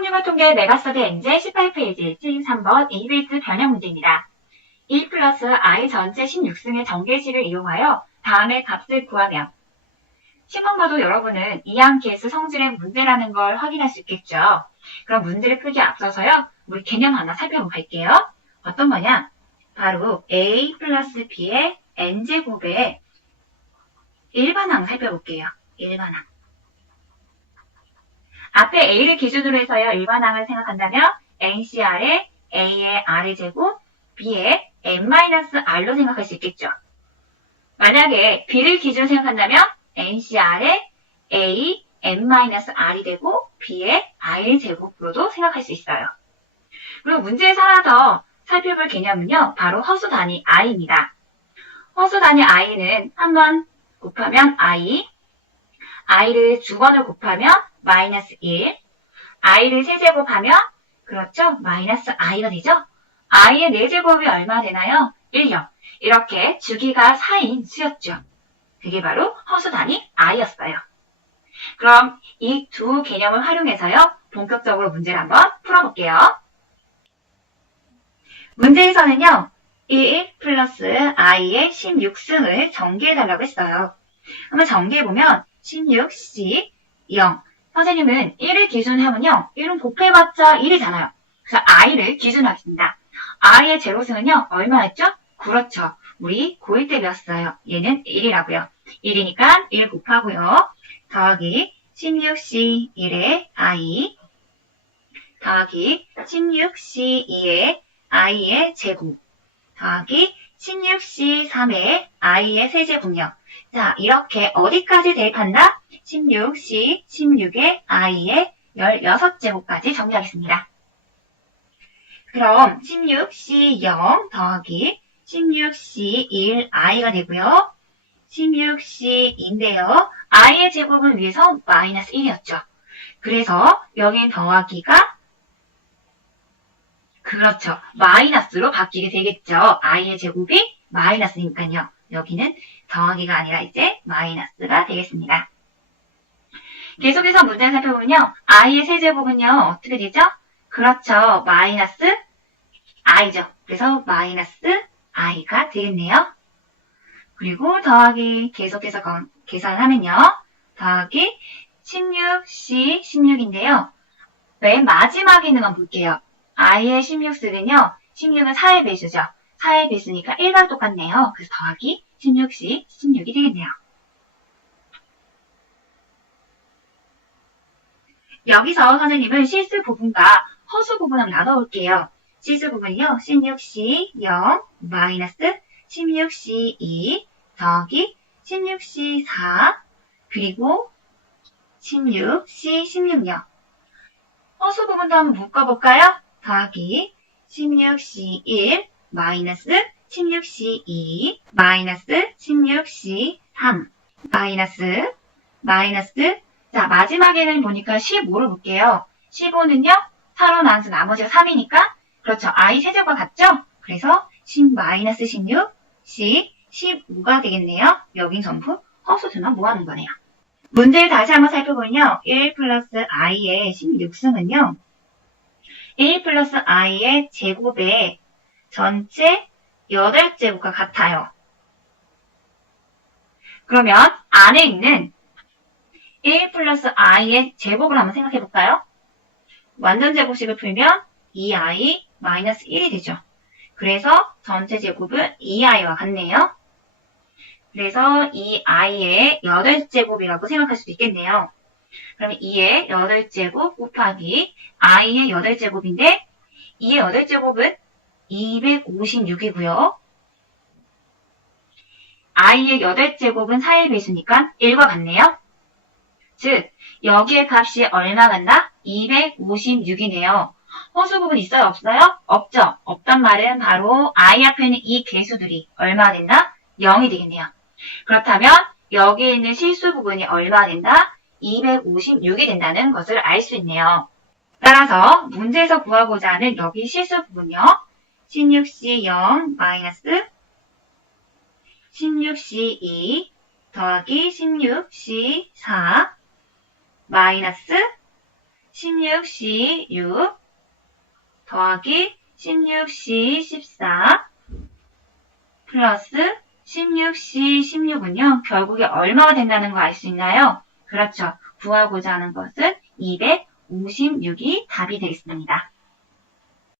수학유물 통계 메가서드 엔제 18페이지 73번 A베이스 변형 문제입니다. 1 플러스 i 전체 16승의 전개식을 이용하여 다음의 값을 구하며 시험 봐도 여러분은 이항계수 성질의 문제라는 걸 확인할 수 있겠죠. 그럼 문제를 풀기 앞서서요. 우리 개념 하나 살펴보고 갈게요. 어떤 거냐? 바로 a 플러스 b의 n제곱의 일반항 살펴볼게요. 일반항. 앞에 a를 기준으로 해서요. 일반항을 생각한다면 ncr의 a의 r의 제곱, b의 n-r로 생각할 수 있겠죠. 만약에 b를 기준으로 생각한다면 ncr의 a n-r이 되고 b의 r 제곱으로도 생각할 수 있어요. 그리고 문제에서 하나 더 살펴볼 개념은요. 바로 허수 단위 i입니다. 허수 단위 i는 한번 곱하면 i, i를 두 번을 곱하면 마이너스 1, i를 세제곱하면 그렇죠? 마이너스 i가 되죠? i의 4제곱이 얼마 되나요? 1요. 이렇게 주기가 4인 수였죠. 그게 바로 허수 단위 i였어요. 그럼 이 두 개념을 활용해서요. 본격적으로 문제를 한번 풀어볼게요. 문제에서는요. 1 플러스 i의 16승을 전개해달라고 했어요. 한번 전개해보면 16c 0 선생님은 1을 기준으로 하면요. 1은 곱해봤자 1이잖아요. 그래서 i를 기준으로 하겠습니다. i의 제로승은요. 얼마였죠? 그렇죠. 우리 고1 때 배웠어요. 얘는 1이라고요. 1이니까 1 곱하고요. 더하기 16c 1의 i 더하기 16c 2의 i의 제곱 더하기 16c 3의 i의 세제곱요. 자, 이렇게 어디까지 대입한다? 16c 16의 i의 16제곱까지 정리하겠습니다. 그럼 16c 0 더하기 16c 1 i가 되고요. 16c인데요. i의 제곱은 위에서 마이너스 1이었죠. 그래서 여긴 더하기가 그렇죠. 마이너스로 바뀌게 되겠죠. i의 제곱이 마이너스니까요. 여기는 더하기가 아니라 이제 마이너스가 되겠습니다. 계속해서 문제 살펴보면요. i의 세제곱은요. 어떻게 되죠? 그렇죠. 마이너스 i죠. 그래서 마이너스 i가 되겠네요. 그리고 더하기 계속해서 계산하면요. 더하기 16c 16인데요. 맨 마지막에 있는 건 볼게요. I의 16 쓰면요. 16은 4의 배수죠. 4의 배수니까 1과 똑같네요. 그래서 더하기 16c 16이 되겠네요. 여기서 선생님은 실수 부분과 허수 부분을 나눠볼게요. 실수 부분이요. 16c 0 마이너스 16c 2 더하기 16c 4 그리고 16c 16요. 허수 부분도 한번 묶어볼까요? 더하기 16c 1 마이너스 16c 2 마이너스 16c 3 마이너스 마이너스 자 마지막에는 보니까 15를 볼게요. 15는요 4로 나눠서 나머지가 3이니까 그렇죠. i 세제곱과 같죠? 그래서 10 마이너스 16 c 15가 되겠네요. 여긴 전부 허수수만 모아놓은 거네요. 문제를 다시 한번 살펴보면요. 1 플러스 i의 16승은요. 1 플러스 i의 제곱의 전체 8제곱과 같아요. 그러면 안에 있는 1 플러스 i의 제곱을 한번 생각해 볼까요? 완전 제곱식을 풀면 2i 마이너스 1이 되죠. 그래서 전체 제곱은 2i와 같네요. 그래서 이 i의 8제곱이라고 생각할 수도 있겠네요. 그러면 2의 8제곱 곱하기 i의 8제곱인데 2의 8제곱은 256이고요. i의 8제곱은 4의 배수니까 1과 같네요. 즉, 여기의 값이 얼마 같나? 256이네요. 호수 부분 있어요? 없어요? 없죠? 없단 말은 바로 i 앞에 있는 이 개수들이 얼마 된다? 0이 되겠네요. 그렇다면 여기에 있는 실수 부분이 얼마 된다? 256이 된다는 것을 알 수 있네요. 따라서 문제에서 구하고자 하는 여기 실수 부분요. 16c 0 마이너스 16c 2 더하기 16c 4 마이너스 16C6 더하기 16C14 플러스 16C16은요, 결국에 얼마가 된다는 거 알 수 있나요? 그렇죠. 구하고자 하는 것은 256이 답이 되겠습니다.